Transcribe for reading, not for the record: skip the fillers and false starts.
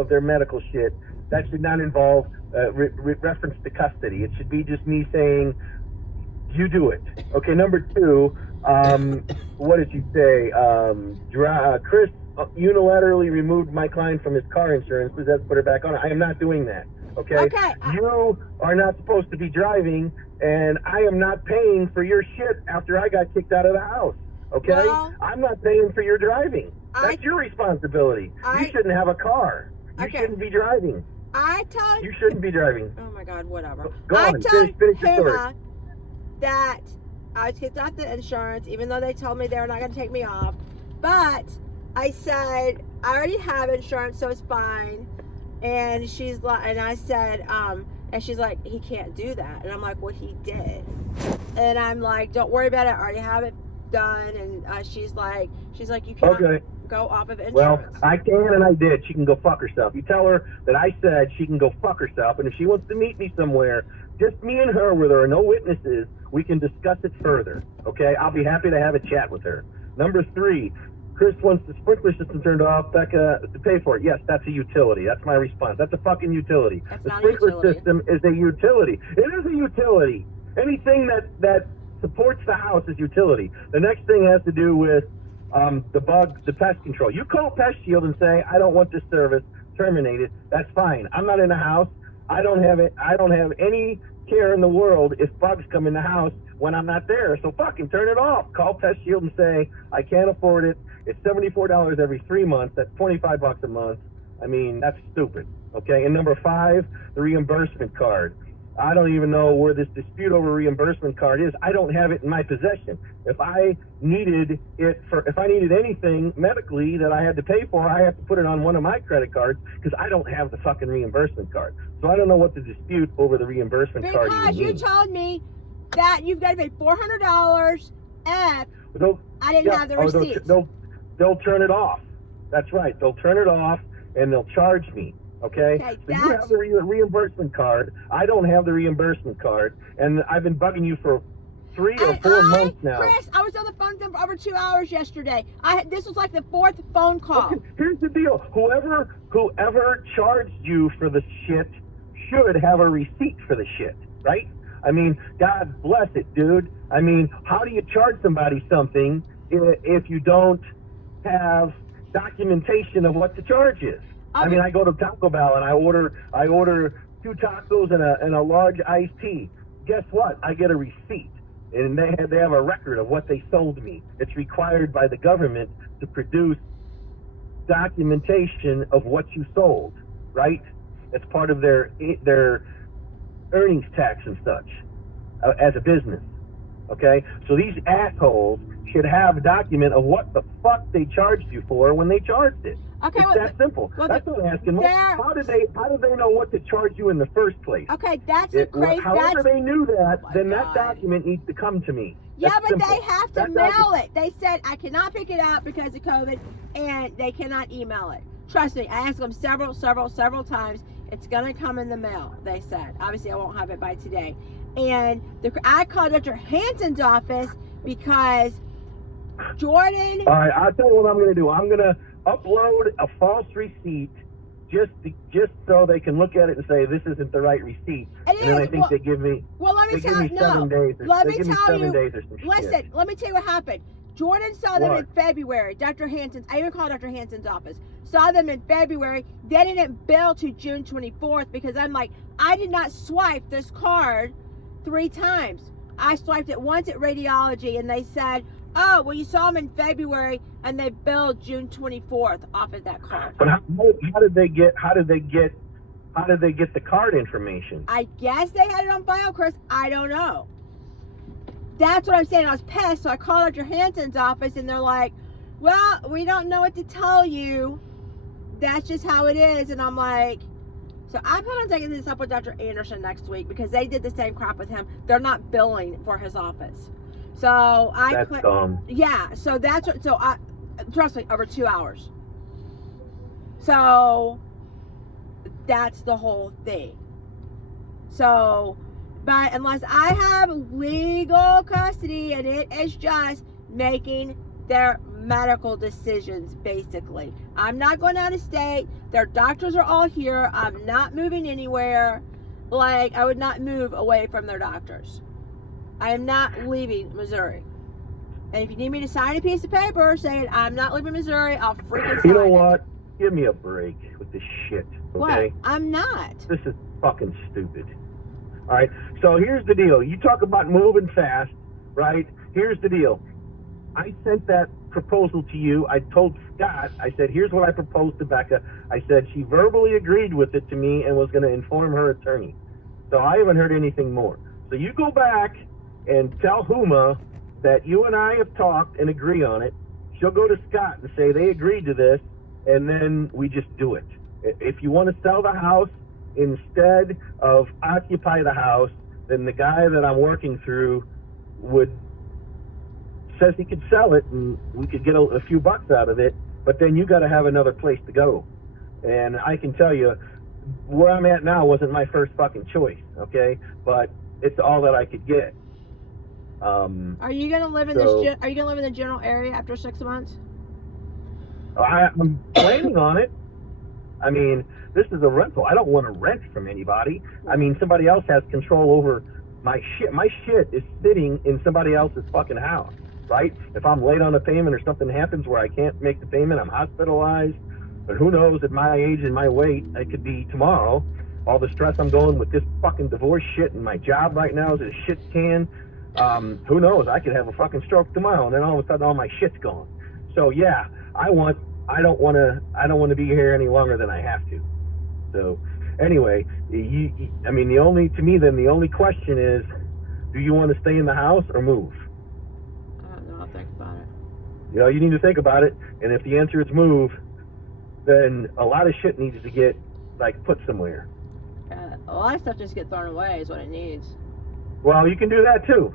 of their medical shit, that should not involve reference to custody. It should be just me saying, you do it. Okay, number two, what did you say? Chris unilaterally removed my client from his car insurance. Please have to put her back on. I am not doing that. Okay? You are not supposed to be driving, and I am not paying for your shit after I got kicked out of the house. Okay? Well, I'm not paying for your driving. That's your responsibility. You shouldn't have a car. You shouldn't be driving. You shouldn't be driving. Oh my God, whatever. Go on, finish your story. That I was kicked off the insurance, even though they told me they were not going to take me off. But I said, I already have insurance, so it's fine. And she's like, and I said, and she's like, he can't do that. And I'm like, well, he did. And I'm like, don't worry about it. I already have it done. And she's like, you can't go off of insurance. Well, I can and I did. She can go fuck herself. You tell her that I said she can go fuck herself. And if she wants to meet me somewhere, just me and her where there are no witnesses, we can discuss it further. Okay? I'll be happy to have a chat with her. Number three, Chris wants the sprinkler system turned off, Becca, to pay for it. Yes, that's a utility. That's my response. That's a fucking utility. The sprinkler system is a utility. It is a utility. Anything that supports the house is utility. The next thing has to do with the pest control. You call Pest Shield and say, I don't want this service terminated. That's fine. I'm not in the house. I don't have any care in the world if bugs come in the house when I'm not there. So fucking turn it off. Call Pest Shield and say, I can't afford it. It's $74 every 3 months. That's $25 a month. I mean, that's stupid. Okay. And number five, the reimbursement card. I don't even know where this dispute over reimbursement card is. I don't have it in my possession. If I needed anything medically that I had to pay for, I have to put it on one of my credit cards because I don't have the fucking reimbursement card. So I don't know what the dispute over the reimbursement card is. Because you told me that you've got to pay $400 if I didn't have the receipt. They'll turn it off. That's right. They'll turn it off and they'll charge me. Okay, so you have the reimbursement card. I don't have the reimbursement card, and I've been bugging you for 3 or 4 months now. Chris, I was on the phone with them for over 2 hours yesterday. This was like the 4th phone call. Okay, here's the deal. Whoever charged you for the shit should have a receipt for the shit, right? I mean, God bless it, dude. I mean, how do you charge somebody something if you don't have documentation of what the charge is? I mean, I go to Taco Bell and I order 2 tacos and a large iced tea. Guess what? I get a receipt, and they have a record of what they sold me. It's required by the government to produce documentation of what you sold, right? It's part of their earnings tax and such as a business. Okay, so these assholes should have a document of what the fuck they charged you for when they charged it. Okay, it's that simple. That's what I'm asking. How did they know what to charge you in the first place? Okay, that's a crazy. However they knew that, then that document needs to come to me. Yeah, but they have to mail it. They said I cannot pick it up because of COVID, and they cannot email it. Trust me, I asked them several times. It's gonna come in the mail. They said. Obviously, I won't have it by today. And I called Dr. Hanson's office because Jordan. All right, I'll tell you what I'm gonna do. I'm gonna upload a false receipt just so they can look at it and say this isn't the right receipt. And then I think they give me. Well, let me tell you. No. Let me tell you. Listen, let me tell you what happened. Jordan saw them in February. Dr. Hanson's. I even called Dr. Hanson's office. Saw them in February. They didn't bill to June 24th because I'm like, I did not swipe this card 3 times. I swiped it once at radiology, and they said, oh, well, you saw them in February, and they billed June 24th off of that card. But how did they get the card information? I guess they had it on file, Chris. I don't know. That's what I'm saying. I was pissed, so I called Dr. Hanson's office, and they're like, well, we don't know what to tell you. That's just how it is. And I'm like, so I plan on taking this up with Dr. Anderson next week because they did the same crap with him. They're not billing for his office. So that's dumb. Yeah, so that's what. So trust me, over 2 hours. So that's the whole thing. So, but unless I have legal custody and it is just making their medical decisions, basically. I'm not going out of state. Their doctors are all here. I'm not moving anywhere. Like, I would not move away from their doctors. I am not leaving Missouri. And if you need me to sign a piece of paper saying I'm not leaving Missouri, I'll freaking sign it. You know what? Give me a break with this shit, okay? What? I'm not. This is fucking stupid. All right, so here's the deal. You talk about moving fast, right? Here's the deal. I sent that proposal to you. I told Scott, I said, here's what I proposed to Becca. I said she verbally agreed with it to me and was going to inform her attorney. So I haven't heard anything more. So you go back and tell Huma that you and I have talked and agree on it. She'll go to Scott and say they agreed to this, and then we just do it. If you want to sell the house instead of occupy the house, then the guy that I'm working through says he could sell it and we could get a few bucks out of it, but then you got to have another place to go. And I can tell you, where I'm at now wasn't my first fucking choice, okay? But it's all that I could get. Are you gonna live in this? Are you gonna live in the general area after 6 months? I'm planning on it. I mean, this is a rental. I don't want to rent from anybody. I mean, somebody else has control over my shit. My shit is sitting in somebody else's fucking house, right? If I'm late on a payment or something happens where I can't make the payment, I'm hospitalized. But who knows, at my age and my weight, it could be tomorrow. All the stress I'm going with this fucking divorce shit and my job right now is a shit can. Who knows? I could have a fucking stroke tomorrow, and then all of a sudden all my shit's gone. So yeah, I don't want to be here any longer than I have to. So anyway, I mean, the only question is, do you want to stay in the house or move? I don't know. I'll think about it. You know, you need to think about it, and if the answer is move, then a lot of shit needs to get put somewhere. A lot of stuff just get thrown away is what it needs. Well, you can do that too.